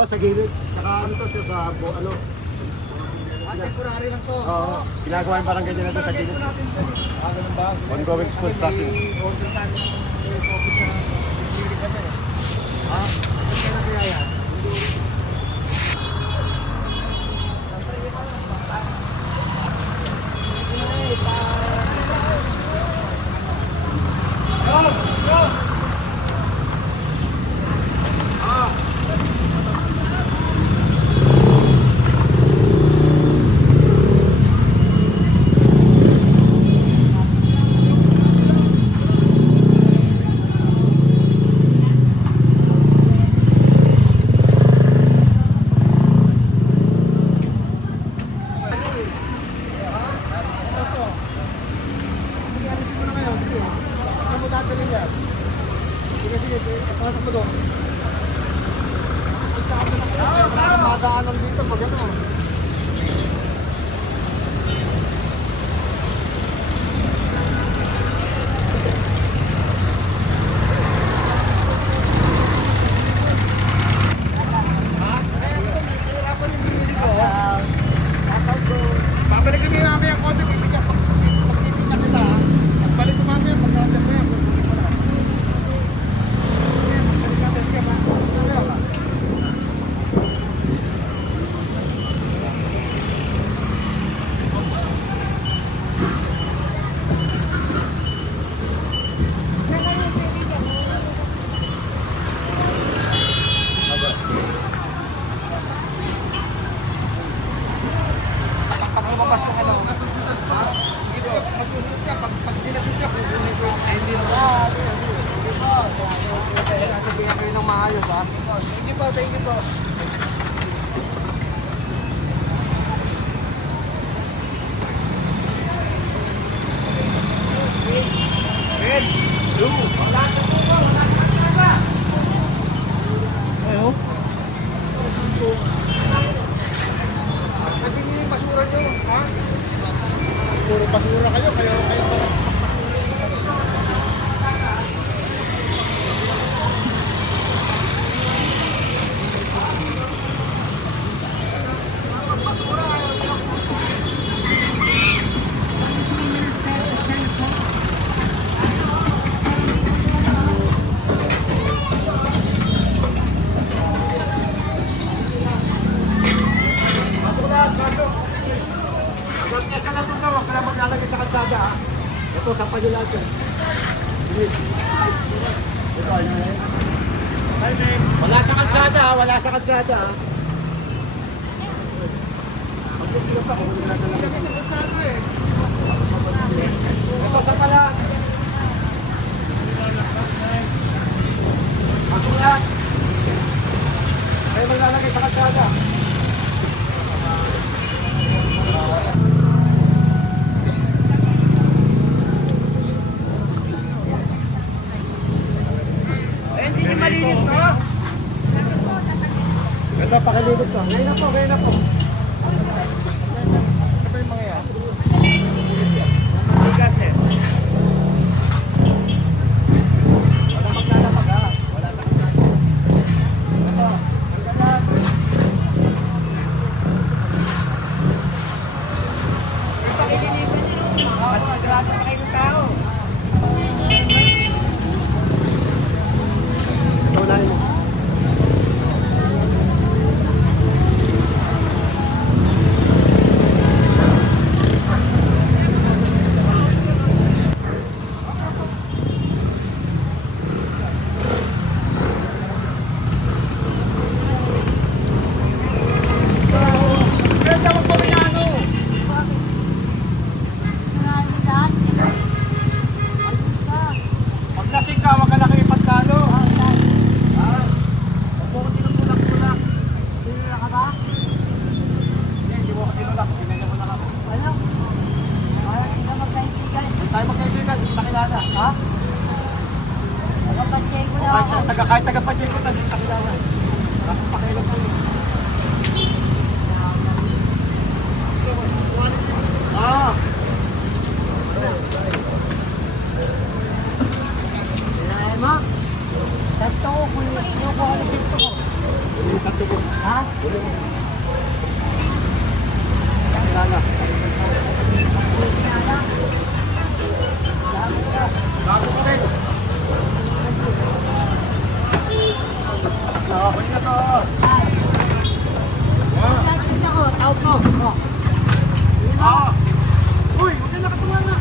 Oo, sa gilid. Saka ano to siya sa ano. Temporary lang to. Oo, ginagawa yung barangay nila doon sa gilid. Ganun ba? Ongoing school starting. Ha? Kailan kaya yan? Madaanan dito pag ano. Babalik kami mamaya ang konti, pipigyan kita. Pagbalik ko mamaya, pagkakasya mo yan. Thank you po. Red, blue, wala na po ba? Wala na ba? Ayo. Nabili yung basura nyo, ha? Puro basura kayo pa. Hanggang kesa na ito na, huwag ka na maglalagay sa kalsada, ha? Ito, sa panulat yan. Bilis. Ito, ayun na yun. Wala sa kalsada, ha? Wala sa kalsada, ha? Pagkat sila pa, kung wala talaga sa kalsada, eh. Ito, sa palat. Masulat. Kayo maglalagay sa kalsada. Hindi malinis to. Ito, pakilinis to. Ngayon na po. Ano ba yung mga yan? Maligas eh. Wala maglalapag ha. Wala sa kasama. Ito, ang ganda. Ito, pakilinisan nyo. At magrado pa kayo ng tao. Unahin mo. Pag lasing ka, wag ka na kayo pagkalo. Tayo magkaibigan, hindi makilala. Ha? Kahit taga-pajay ko, hindi makilala. Bakit pakialam ko yun? Ah! Kaya mo? Sakto ko, kung yung ko, ano dito ko? Yung sakto ko. Kailangan na. Bago ka rin. Okay na to. Ah. Uy, huwag na nakatunga na.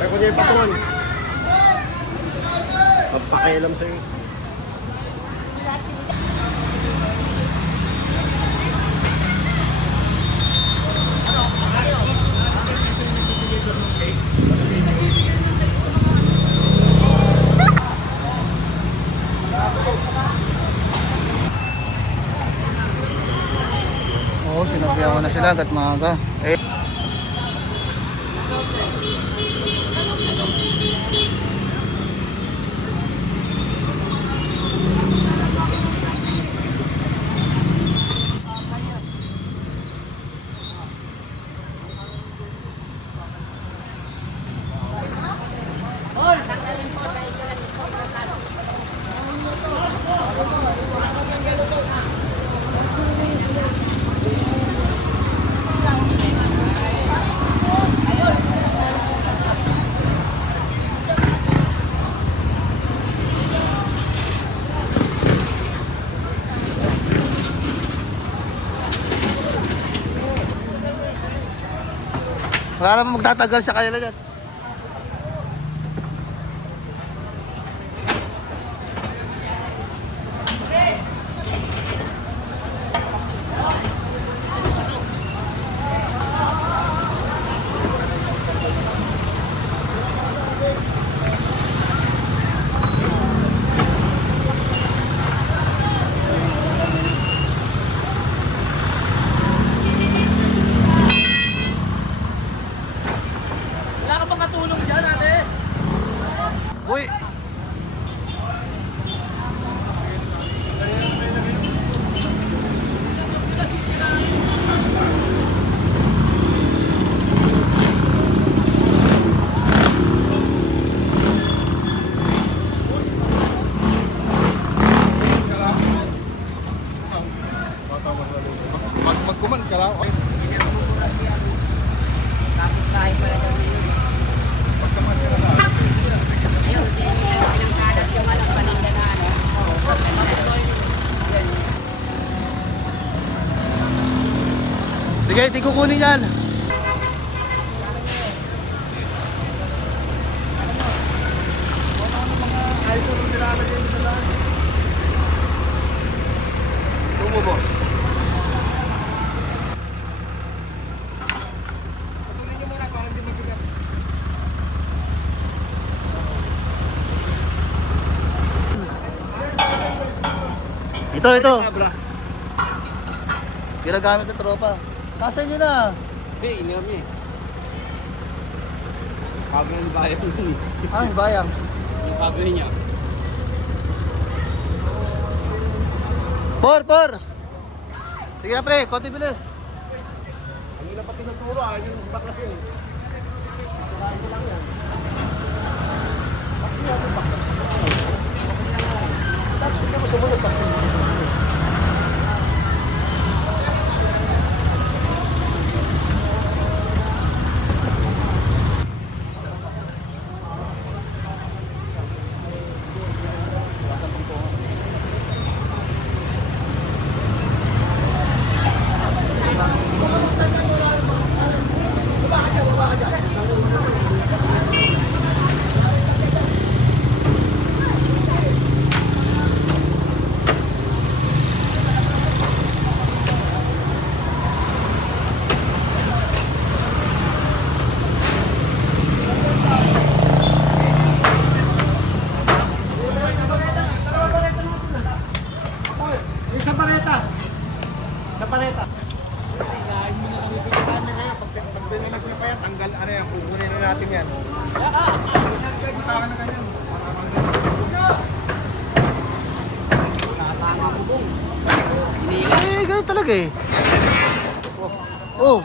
Kaya ko niya yung patungan. Papakialam sa'yo. Oo, sinabihan ko na sila agad maaga. Eh, wala naman magtatagal sa kanila dyan. Uy! Magkuman ka lang. Sige, di kukunin yan. Tumo mo. Ito. Ginagamit ng tropa. Kasan nyo na? Hindi, iniram niya eh. Kabe ng bayan nun eh. Ah, bayang. Yung kabe niya. Por! Sige na pre, konti bilis. Ang ina pati ng turo, yung bakas yun. Sirain ko lang yan. Bakit yung bakas? Dapat hindi mo sumunod bakit. Sa paleta. Ilahin mo na lang yung camera ngayon. Pag dinilag niyo pa yan, Tatanggal, ano yan, kukunin na natin yan. Eh, ganun talaga eh. Oh,